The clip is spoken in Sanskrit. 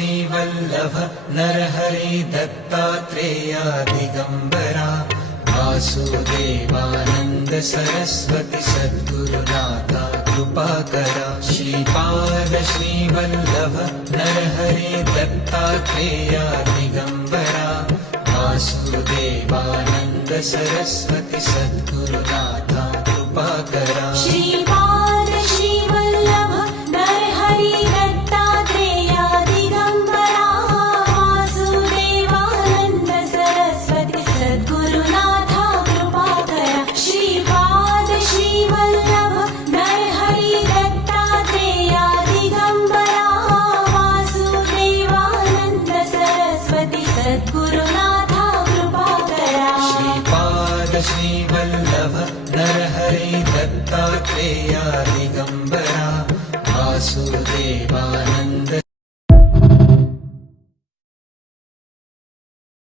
श्रीवल्लभ नरहरि दत्तात्रेया दिगंबरा वासुदेवानंद सरस्वती सद्गुरुनाथा कृपाकरा श्रीपाद श्रीवल्लभ नरहरि दत्तात्रेया दिगंबरा वासुदेवानंद सरस्वती सद्गुरुनाथा कृपाकरा श्रीपाद श्रीवल्लभ नरहरि दत्तात्रेया दिगंबरा वासुदेवानंद सरस्वती सद्गुरुनाथा कृपाकरा श्रीपाद श्रीवल्लभ नरहरि दत्तात्रेया दिगंबरा वासुदेवानंद सरस्वती सद्गुरुनाथा कृपाकरा श्रीपाद श्रीवल्लभ नरहरि दत्तात्रेया